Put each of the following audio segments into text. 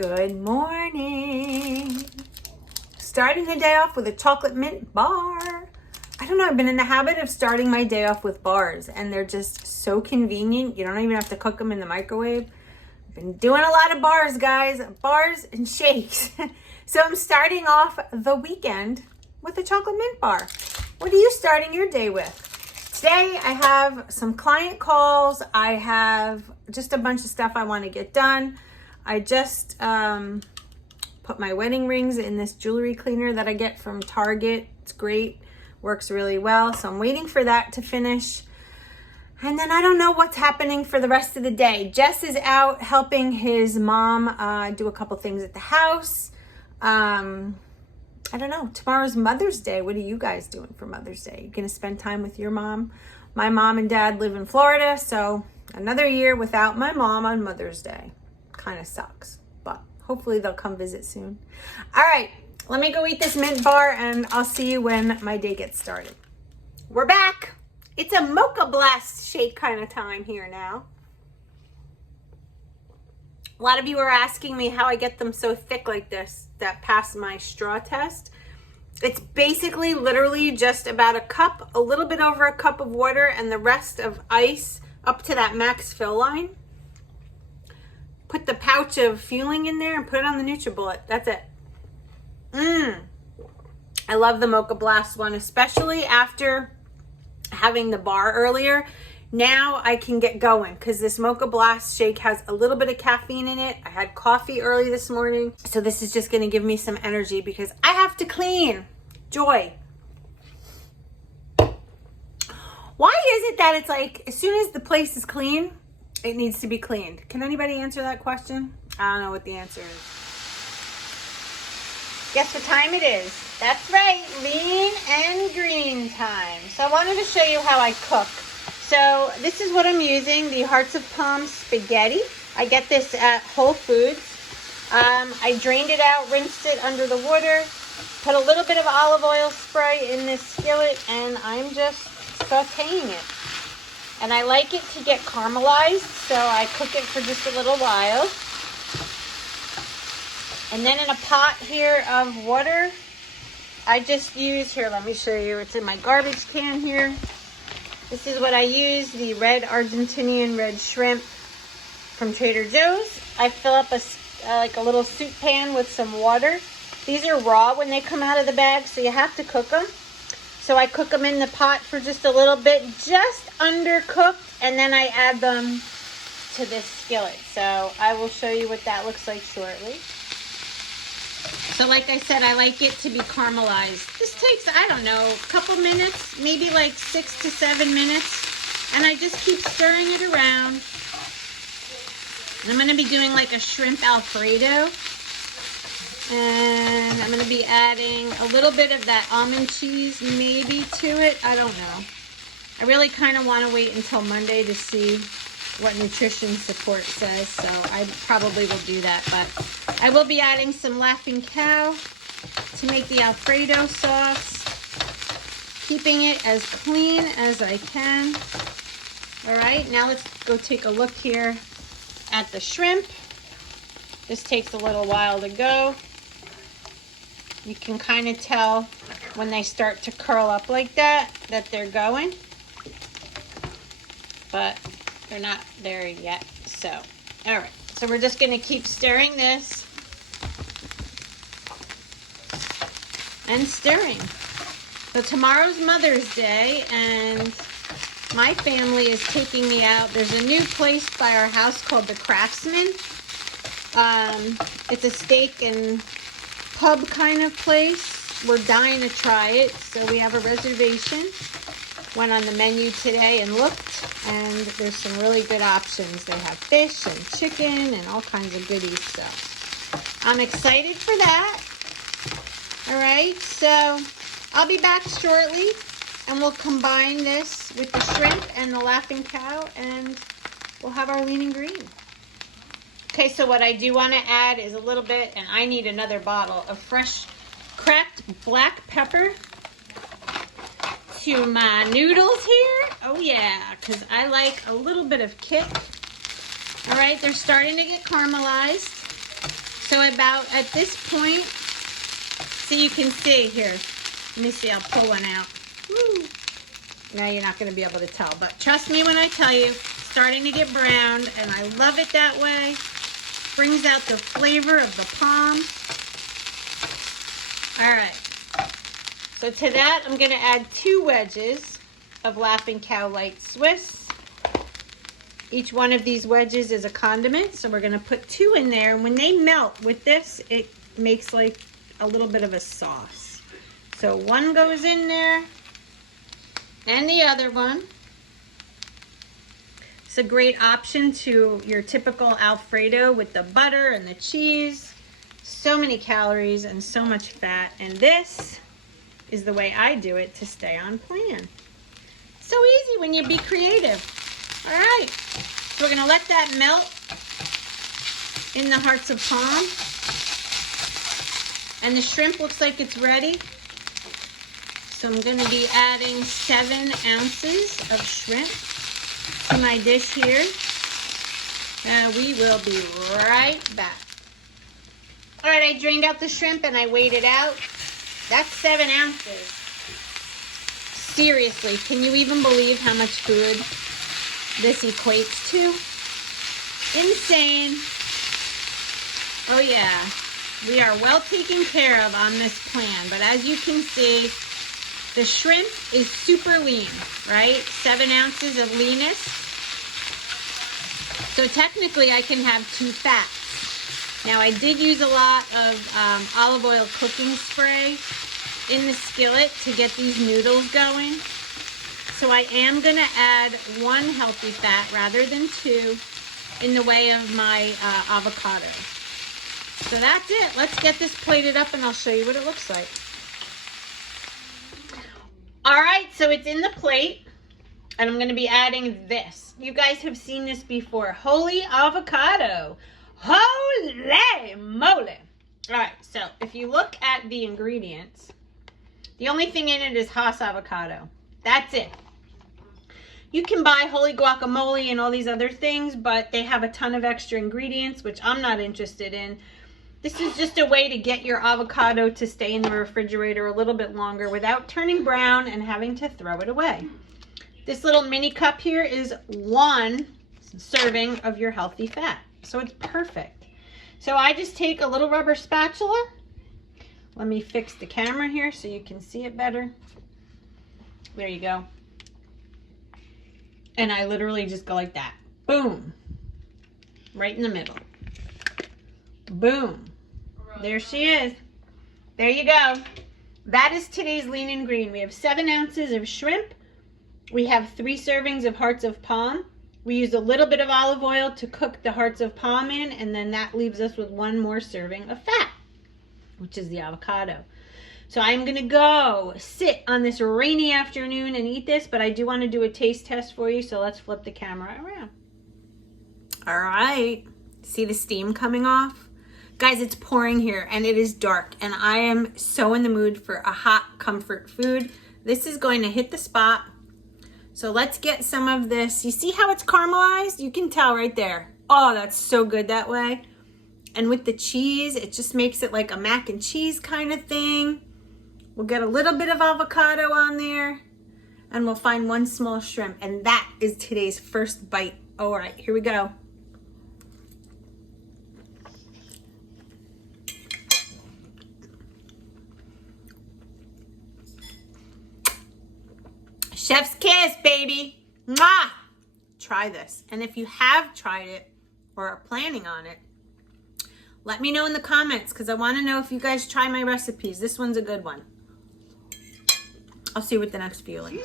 Good morning. Starting the day off with a chocolate mint bar. I don't know, I've been in the habit of starting my day off with bars and they're just so convenient. You don't even have to cook them in the microwave. I've been doing a lot of bars, guys. Bars and shakes. So I'm starting off the weekend with a chocolate mint bar. What are you starting your day with? Today I have some client calls. I have just a bunch of stuff I want to get done. I just put my wedding rings in this jewelry cleaner that I get from Target. It's great, works really well. So I'm waiting for that to finish. And then I don't know what's happening for the rest of the day. Jess is out helping his mom do a couple things at the house. I don't know. Tomorrow's Mother's Day. What are you guys doing for Mother's Day? You gonna spend time with your mom? My mom and dad live in Florida, so another year without my mom on Mother's Day. Kind of sucks, but hopefully they'll come visit soon. All right, let me go eat this mint bar and I'll see you when my day gets started. We're back. It's a mocha blast shake kind of time here now. A lot of you are asking me how I get them so thick like this that pass my straw test. It's basically literally just about a cup, a little bit over a cup of water and the rest of ice up to that max fill line. Put the pouch of fueling in there and put it on the NutriBullet. That's it. I love the Mocha Blast one, especially after having the bar earlier. Now I can get going because this Mocha Blast shake has a little bit of caffeine in it. I had coffee early this morning. So this is just going to give me some energy because I have to clean. Joy. Why is it that it's like as soon as the place is clean, it needs to be cleaned? Can anybody answer that question? I don't know what the answer is. Guess what time it is? That's right, lean and green time. So I wanted to show you how I cook. So this is what I'm using, the Hearts of Palm spaghetti. I get this at Whole Foods. I drained it out, rinsed it under the water, put a little bit of olive oil spray in this skillet, and I'm just sauteing it. And I like it to get caramelized, so I cook it for just a little while. And then in a pot here of water, I just use, here, let me show you. It's in my garbage can here. This is what I use, the red Argentinian red shrimp from Trader Joe's. I fill up like a little soup pan with some water. These are raw when they come out of the bag, so you have to cook them. So I cook them in the pot for just a little bit, just undercooked, and then I add them to this skillet. So I will show you what that looks like shortly. So like I said, I like it to be caramelized. This takes, I don't know, a couple minutes, maybe like 6 to 7 minutes. And I just keep stirring it around. And I'm going to be doing like a shrimp Alfredo. And I'm going to be adding a little bit of that almond cheese maybe to it. I don't know. I really kind of want to wait until Monday to see what nutrition support says. So I probably will do that. But I will be adding some Laughing Cow to make the Alfredo sauce. Keeping it as clean as I can. All right, now let's go take a look here at the shrimp. This takes a little while to go. You can kind of tell when they start to curl up like that they're going. But they're not there yet. So, all right. So we're just going to keep stirring this. And stirring. So tomorrow's Mother's Day and my family is taking me out. There's a new place by our house called The Craftsman. It's a steak and pub kind of place. We're dying to try it, so we have a reservation. Went on the menu today and looked, and there's some really good options. They have fish and chicken and all kinds of goodies, so I'm excited for that. All right, so I'll be back shortly, and we'll combine this with the shrimp and the Laughing Cow, and we'll have our lean and green. Okay, so what I do want to add is a little bit, and I need another bottle of fresh cracked black pepper to my noodles here. Oh yeah, because I like a little bit of kick. All right, they're starting to get caramelized. So about at this point, so you can see here. Let me see, I'll pull one out. Woo. Now you're not going to be able to tell, but trust me when I tell you, it's starting to get browned, and I love it that way. Brings out the flavor of the palm. All right. So to that, I'm going to add 2 wedges of Laughing Cow Light Swiss. Each one of these wedges is a condiment, so we're going to put 2 in there. And when they melt with this, it makes like a little bit of a sauce. So 1 goes in there, and the other one. It's a great option to your typical Alfredo with the butter and the cheese. So many calories and so much fat. And this is the way I do it to stay on plan. So easy when you be creative. All right, so we're gonna let that melt in the hearts of palm. And the shrimp looks like it's ready. So I'm gonna be adding 7 ounces of shrimp to my dish here. And we will be right back. All right, I drained out the shrimp and I weighed it out. That's 7 ounces. Seriously, can you even believe how much food this equates to? Insane. Oh yeah, we are well taken care of on this plan. But as you can see, the shrimp is super lean, right? 7 ounces of leanness. So technically I can have 2 fats. Now I did use a lot of olive oil cooking spray in the skillet to get these noodles going. So I am gonna add 1 healthy fat rather than 2 in the way of my avocado. So that's it. Let's get this plated up and I'll show you what it looks like. All right, so it's in the plate and I'm gonna be adding this. You guys have seen this before. Holy avocado. Holy moly. All right, so if you look at the ingredients, the only thing in it is Hass avocado. That's it. You can buy holy guacamole and all these other things, but they have a ton of extra ingredients, which I'm not interested in. This is just a way to get your avocado to stay in the refrigerator a little bit longer without turning brown and having to throw it away. This little mini cup here is 1 serving of your healthy fat. So it's perfect. So I just take a little rubber spatula. Let me fix the camera here so you can see it better. There you go. And I literally just go like that. Boom. Right in the middle. Boom. There she is. There you go. That is today's lean and green. We have 7 ounces of shrimp. We have 3 servings of hearts of palm. We used a little bit of olive oil to cook the hearts of palm in, and then that leaves us with 1 more serving of fat, which is the avocado. So I'm gonna go sit on this rainy afternoon and eat this, but I do wanna do a taste test for you, so let's flip the camera around. All right, see the steam coming off? Guys, it's pouring here and it is dark and I am so in the mood for a hot comfort food. This is going to hit the spot. So let's get some of this. You see how it's caramelized? You can tell right there. Oh, that's so good that way. And with the cheese, it just makes it like a mac and cheese kind of thing. We'll get a little bit of avocado on there and we'll find 1 small shrimp. And that is today's first bite. All right, here we go. Chef's kiss, baby. Mwah! Try this. And if you have tried it or are planning on it, let me know in the comments because I want to know if you guys try my recipes. This one's a good one. I'll see you with the next fueling.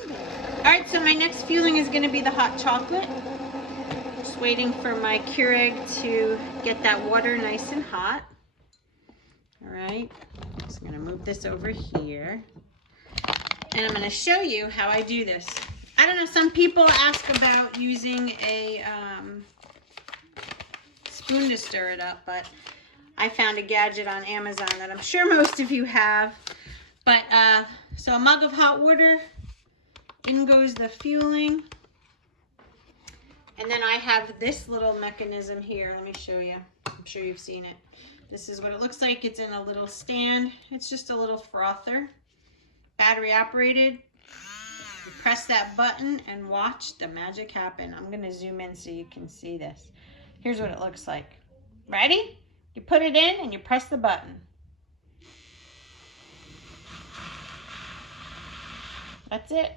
All right, so my next fueling is going to be the hot chocolate. Just waiting for my Keurig to get that water nice and hot. All right, just going to move this over here. And I'm going to show you how I do this. I don't know, some people ask about using a spoon to stir it up, but I found a gadget on Amazon that I'm sure most of you have. But, so a mug of hot water, in goes the fueling. And then I have this little mechanism here. Let me show you. I'm sure you've seen it. This is what it looks like. It's in a little stand. It's just a little frother. Battery operated. You press that button and watch the magic happen. I'm going to zoom in so you can see this. Here's what it looks like. Ready? You put it in and you press the button. That's it.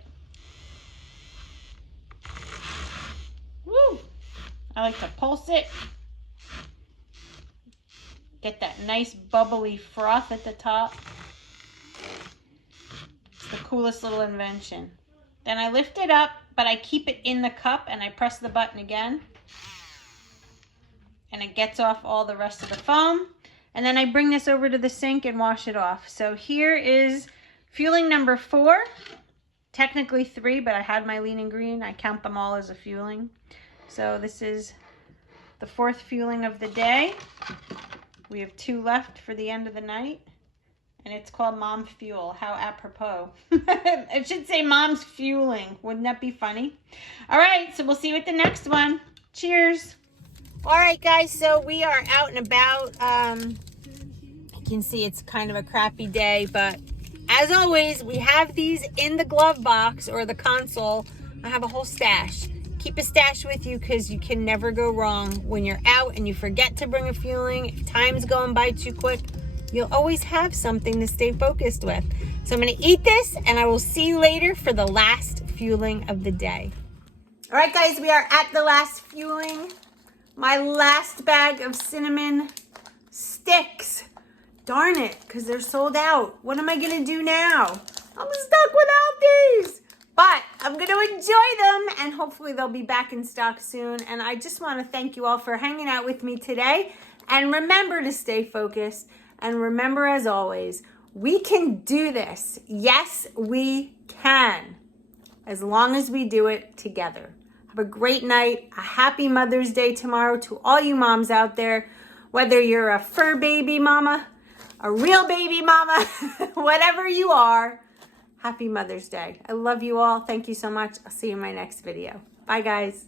Woo! I like to pulse it. Get that nice bubbly froth at the top. It's the coolest little invention. Then I lift it up, but I keep it in the cup and I press the button again. And it gets off all the rest of the foam. And then I bring this over to the sink and wash it off. So here is fueling number 4. Technically 3, but I had my lean and green. I count them all as a fueling. So this is the 4th fueling of the day. We have 2 left for the end of the night. And it's called Mom Fuel. How apropos. It should say Mom's Fueling. Wouldn't that be funny? All right, so we'll see you at the next one. Cheers. All right, guys, so we are out and about. You can see it's kind of a crappy day, but as always, we have these in the glove box or the console. I have a whole stash. Keep a stash with you because you can never go wrong. When you're out and you forget to bring a fueling, if time's going by too quick, you'll always have something to stay focused with. So I'm going to eat this, and I will see you later for the last fueling of the day. All right, guys, we are at the last fueling. My last bag of cinnamon sticks. Darn it, because they're sold out. What am I going to do now? I'm stuck without these. But I'm going to enjoy them, and hopefully they'll be back in stock soon. And I just want to thank you all for hanging out with me today. And remember to stay focused. And remember, as always, we can do this. Yes, we can. As long as we do it together. Have a great night. A happy Mother's Day tomorrow to all you moms out there. Whether you're a fur baby mama, a real baby mama, whatever you are, happy Mother's Day. I love you all. Thank you so much. I'll see you in my next video. Bye, guys.